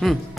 嗯。